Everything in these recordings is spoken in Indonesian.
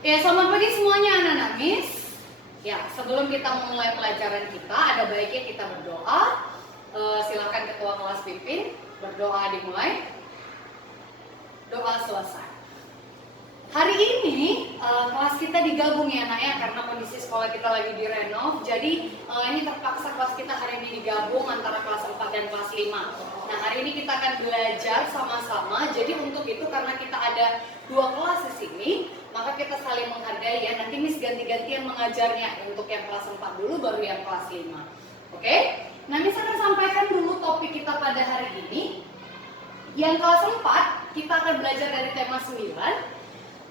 Ya, selamat pagi semuanya anak-anak Miss. Ya, sebelum kita memulai pelajaran kita, ada baiknya kita berdoa. Silakan ketua kelas pimpin, berdoa dimulai. Doa selesai. Hari ini kelas kita digabung ya anak ya, karena kondisi sekolah kita lagi direnov. Jadi ini terpaksa kelas kita hari ini digabung antara kelas 4 dan kelas 5. Nah, hari ini kita akan belajar sama-sama. Jadi untuk itu karena kita ada 2 kelas di sini, maka kita saling menghargai ya. Nanti Miss ganti-gantian mengajarnya. Untuk yang kelas 4 dulu, baru yang kelas 5. Oke? Nah, Miss akan sampaikan dulu topik kita pada hari ini. Yang kelas 4, kita akan belajar dari tema 9,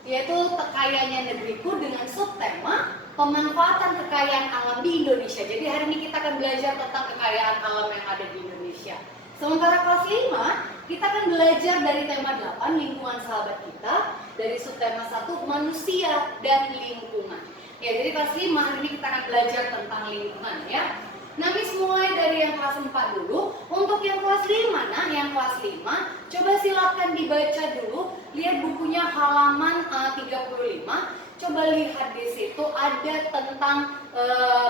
yaitu kekayaannya negeriku dengan subtema pemanfaatan kekayaan alam di Indonesia. Jadi hari ini kita akan belajar tentang kekayaan alam yang ada di Indonesia. Sementara kelas 5, kita akan belajar dari tema 8, lingkungan sahabat kita, dari subtema 1, manusia dan lingkungan. Ya, jadi kelas 5 hari ini kita akan belajar tentang lingkungan ya. Nah, Miss mulai dari yang kelas 4 dulu. Untuk yang kelas 5, nah yang kelas 5, coba silakan dibaca dulu. Lihat bukunya halaman 35. Coba lihat di situ ada tentang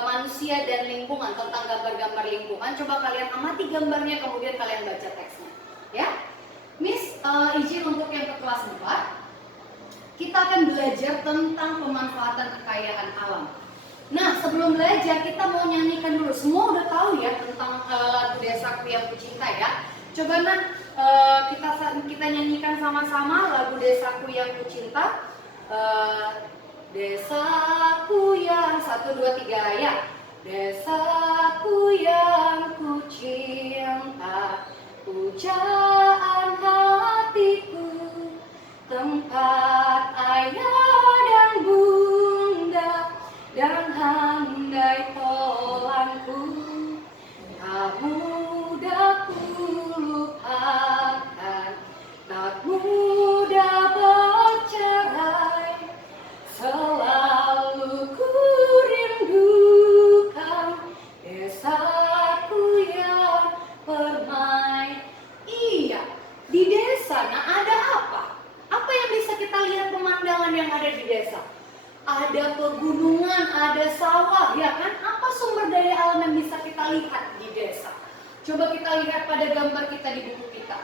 manusia dan lingkungan, tentang gambar-gambar lingkungan. Coba kalian amati gambarnya, kemudian kalian baca teksnya. Ya, Miss izin untuk yang ke kelas 4. Kita akan belajar tentang pemanfaatan kekayaan alam. Nah, sebelum belajar kita mau nyanyikan dulu. Semua udah tahu ya tentang lagu Desaku Yang Kucinta ya. Coba kita nyanyikan sama-sama lagu Desaku Yang Kucinta. Desaku yang 1, 2, 3 ya. Desaku yang kucinta, pujaan hatiku, tempat ayah dan bunda dan handai tolanku, tak mudah ku lupakan, tak mudah bercerai, selalu ku rindukan desaku yang permai. Iya, di desa, nah ada apa? Apa yang bisa kita lihat pemandangan yang ada di desa? Ada pegunungan, ada sawah, ya kan? Apa sumber daya alam yang bisa kita lihat di desa? Coba kita lihat pada gambar kita di buku kita.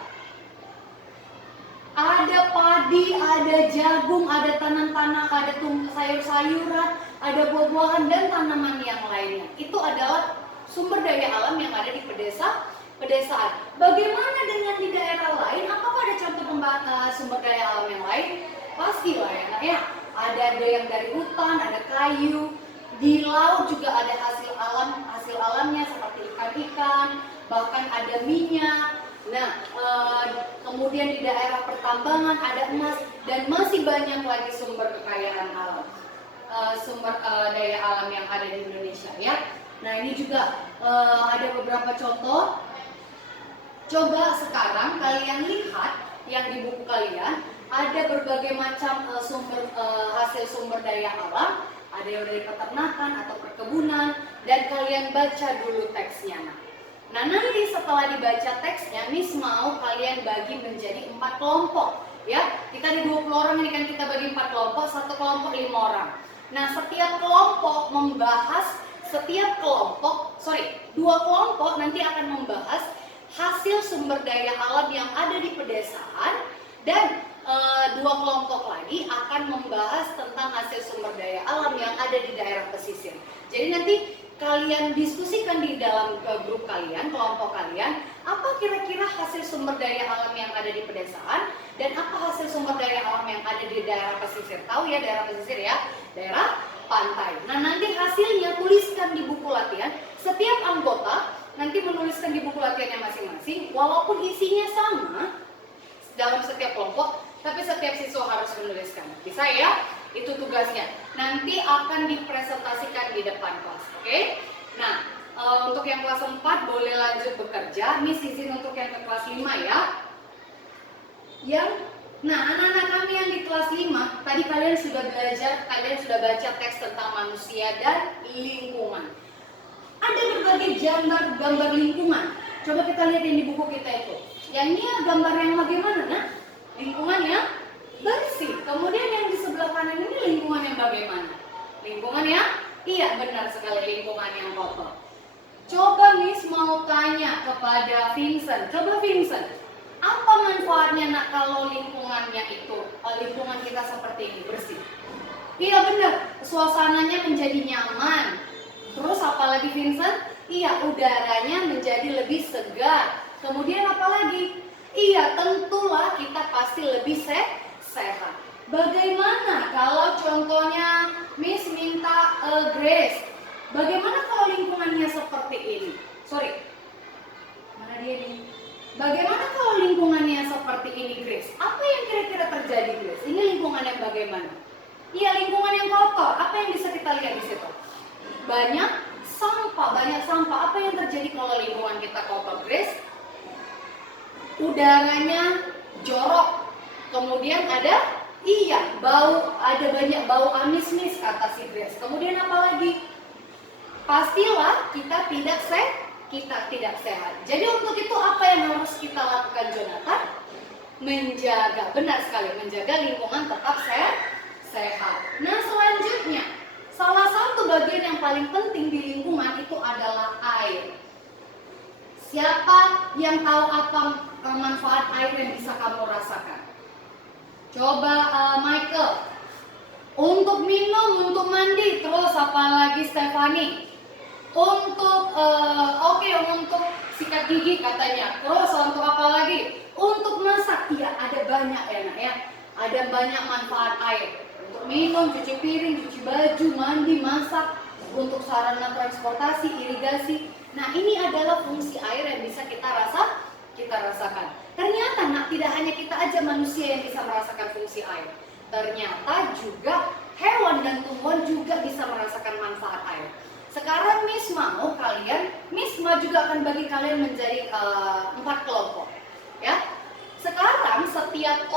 Ada padi, ada jagung, ada tanam-tanam, ada sayur-sayuran, ada buah-buahan dan tanaman yang lainnya. Itu adalah sumber daya alam yang ada di pedesaan. Bagaimana dengan di daerah lain? Apakah ada contoh sumber daya alam yang lain? Pastilah ya, nak ya. Ada yang dari hutan, ada kayu. Di laut juga ada hasil alamnya seperti ikan-ikan, bahkan ada minyak. Nah, kemudian di daerah pertambangan ada emas dan masih banyak lagi sumber kekayaan alam, sumber daya alam yang ada di Indonesia ya. Nah, ini juga ada beberapa contoh. Coba sekarang kalian lihat yang di buku kalian. Ada berbagai macam hasil sumber daya alam, ada yang dari peternakan atau perkebunan, dan kalian baca dulu teksnya. Nah, nanti setelah dibaca teksnya, Miss mau kalian bagi menjadi 4 kelompok. Ya, kita ada 20 orang ini kan, kita bagi 4 kelompok, satu kelompok 5 orang. Nah, setiap kelompok membahas, 2 kelompok nanti akan membahas hasil sumber daya alam yang ada di pedesaan, dan 2 kelompok lagi akan membahas tentang hasil sumber daya alam yang ada di daerah pesisir. Jadi nanti kalian diskusikan di dalam grup kalian, kelompok kalian, apa kira-kira hasil sumber daya alam yang ada di pedesaan dan apa hasil sumber daya alam yang ada di daerah pesisir. Tahu ya daerah pesisir ya, daerah pantai. Nah, nanti hasilnya tuliskan di buku latihan. Setiap anggota nanti menuliskan di buku latihannya masing-masing, walaupun isinya sama dalam setiap kelompok, tapi setiap siswa harus menuliskan. Bisa ya? Itu tugasnya. Nanti akan dipresentasikan di depan kelas. Oke? Nah, untuk yang kelas 4 boleh lanjut bekerja. Miss izin untuk yang ke kelas 5 ya. Nah, anak-anak kami yang di kelas 5, tadi kalian sudah belajar, kalian sudah baca teks tentang manusia dan lingkungan. Ada berbagai gambar lingkungan. Coba kita lihat yang di buku kita itu. Yang ini gambar yang bagaimana, nah? Lingkungan yang bersih. Kemudian yang di sebelah kanan ini lingkungan yang yang bagaimana? Lingkungan yang? Iya, benar sekali, lingkungan yang kotor. Coba Miss mau tanya kepada Vincent. Coba Vincent, apa manfaatnya nak kalau lingkungannya itu, lingkungan kita seperti ini, bersih? Iya benar, suasananya menjadi nyaman. Terus apalagi Vincent? Iya, udaranya menjadi lebih segar. Kemudian apalagi? Iya, tentulah kita pasti lebih sehat. Bagaimana kalau contohnya Miss minta Grace? Bagaimana kalau lingkungannya seperti ini? Sorry, mana dia nih? Bagaimana kalau lingkungannya seperti ini, Grace? Apa yang kira-kira terjadi, Grace? Ini lingkungan yang bagaimana? Iya, lingkungan yang kotor. Apa yang bisa kita lihat di situ? Banyak sampah. Apa yang terjadi kalau lingkungan kita kotor, Grace? Udaranya jorok. Kemudian ada, iya, bau, ada banyak bau amis-mis kata si Grace. Kemudian apa lagi? Pastilah kita tidak sehat. Jadi untuk itu apa yang harus kita lakukan, Jonathan? Menjaga, benar sekali, menjaga lingkungan tetap sehat. Nah selanjutnya, salah satu bagian yang paling penting di lingkungan itu adalah air. Siapa yang tahu apa manfaat air yang bisa kamu rasakan? Coba Michael. Untuk minum, untuk mandi, terus apalagi Stephanie? Untuk untuk sikat gigi katanya. Terus untuk apa lagi? Untuk masak. Iya, ada banyak ya nak ya. Ada banyak manfaat air. Untuk minum, cuci piring, cuci baju, mandi, masak, untuk sarana transportasi, irigasi. Nah, ini adalah fungsi air yang bisa kita rasakan. Ternyata nak, tidak hanya kita aja manusia yang bisa merasakan fungsi air. Ternyata juga hewan dan tumbuhan juga bisa merasakan manfaat air. Sekarang Miss juga akan bagi kalian menjadi 4 kelompok, ya. Sekarang setiap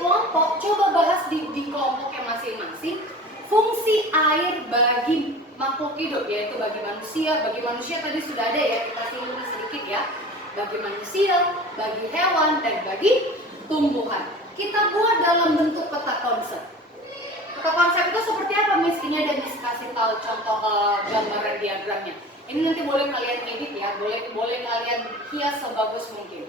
kelompok coba bahas di kelompoknya masing-masing fungsi air bagi makhluk hidup, yaitu bagi manusia. Bagi manusia tadi sudah ada ya, kita singgung sedikit ya. Bagi manusia, bagi hewan, dan bagi tumbuhan. Kita buat dalam bentuk peta konsep. Peta konsep itu seperti apa, Miss? Ini ada Miss kasih tahu contoh gambaran diagramnya. Ini nanti boleh kalian edit ya, boleh kalian hias sebagus mungkin.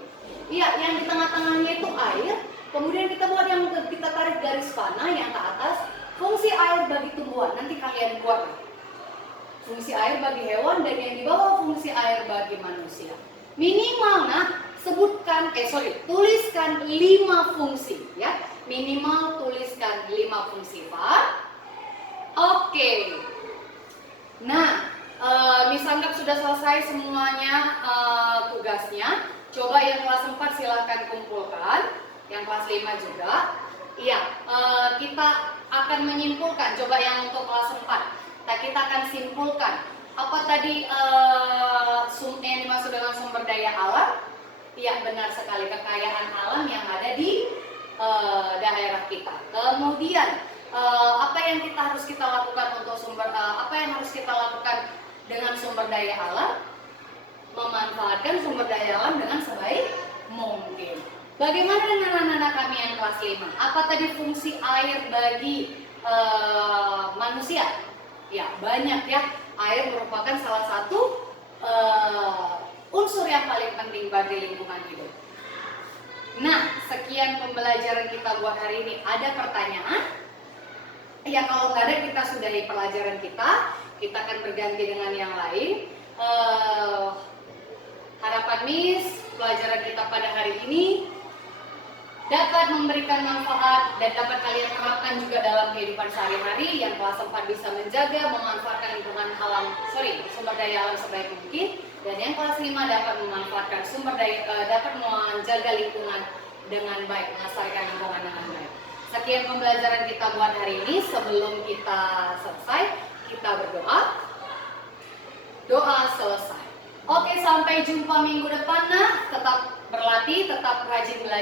Iya, yang di tengah-tengahnya itu air. Kemudian kita buat yang kita tarik garis panah yang ke atas. Fungsi air bagi tumbuhan. Nanti kalian buat fungsi air bagi hewan, dan yang di bawah fungsi air bagi manusia. Minimal tuliskan 5 fungsi ya. Minimal tuliskan 5 fungsi, Pak. Oke. Nah, Miss anggap sudah selesai semuanya tugasnya. Coba yang kelas 4 silahkan kumpulkan. Yang kelas 5 juga. Iya, kita akan menyimpulkan. Coba yang untuk kelas 4. Kita akan simpulkan. Apa tadi yang dimaksud dengan sumber daya alam? Iya, benar sekali, kekayaan alam yang ada di daerah kita. Kemudian apa yang harus kita lakukan untuk apa yang harus kita lakukan dengan sumber daya alam? Memanfaatkan sumber daya alam dengan sebaik mungkin. Bagaimana dengan anak-anak kami yang kelas 5? Apa tadi fungsi air bagi manusia? Ya, banyak ya. Air merupakan salah satu unsur yang paling penting bagi lingkungan hidup. Nah, sekian pembelajaran kita buat hari ini. Ada pertanyaan? Ya, kalau nggak ada, kita sudahi pelajaran kita. Kita akan berganti dengan yang lain. Harapan Miss, pelajaran kita pada hari ini dapat memberikan manfaat dan dapat kalian terapkan juga dalam kehidupan sehari-hari. Yang kelas 4 bisa menjaga, memanfaatkan lingkungan sumber daya alam sebaik mungkin. Dan yang kelas 5 dapat memanfaatkan dapat menjaga lingkungan dengan baik, melestarikan lingkungan dengan baik. Sekian pembelajaran kita buat hari ini. Sebelum kita selesai, kita berdoa. Doa selesai. Oke, sampai jumpa minggu depan. Nah, tetap berlatih, tetap rajin belajar.